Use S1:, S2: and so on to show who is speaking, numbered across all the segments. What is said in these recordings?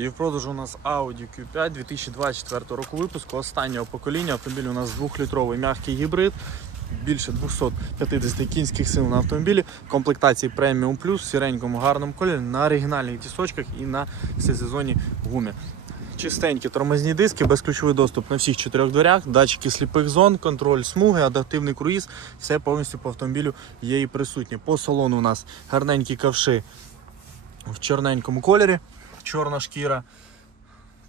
S1: І в продажу у нас Audi Q5 2024 року випуску. Останнього покоління. Автомобіль у нас 2-літровий м'який гібрид. Більше 250 кінських сил на автомобілі, комплектації Premium Plus в сіренькому гарному кольорі на оригінальних дісочках і на всесезонній гумі. Чистенькі тормозні диски, безключовий доступ на всіх чотирьох дверях, датчики сліпих зон, контроль смуги, адаптивний круїз. Все повністю по автомобілю є і присутнє. По салону у нас гарненькі ковши в чорненькому кольорі, чорна шкіра.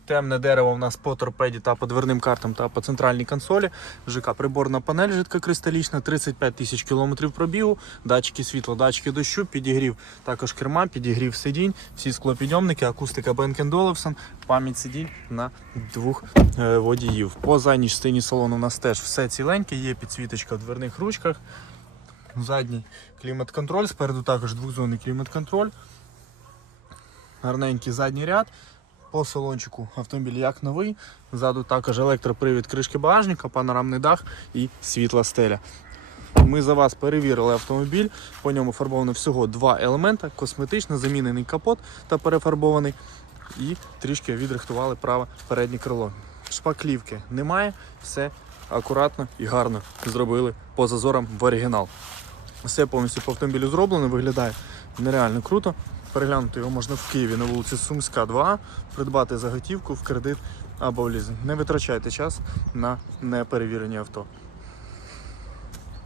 S1: Темне дерево у нас по торпеді та по дверним картам та по центральній консолі. ЖК приборна панель жидкокристалічна, 35 тисяч кілометрів пробігу, датчики світла, датчики дощу, підігрів також керма, підігрів сидінь, всі склопідйомники, акустика Olufsen, пам'ять сидінь на двох е, водіїв. По задній частині салону у нас теж все ціленьке, є підсвіточка в дверних ручках. Задній клімат-контроль, спереду також двохзонний клімат-контроль. Гарненький задній ряд. По салончику автомобіль як новий. Ззаду також електропривід кришки багажника, панорамний дах і світла стеля. Ми за вас перевірили автомобіль. По ньому фарбовано всього два елемента: косметично замінений капот та перефарбований. І трішки відрихтували праве переднє крило. Шпаклівки немає, все акуратно і гарно зробили по зазорам в оригінал. Все повністю по автомобілю зроблено, виглядає нереально круто. Переглянути його можна в Києві на вулиці Сумська, 2, придбати заготівку в кредит або в лізинг. Не витрачайте час на неперевірені авто.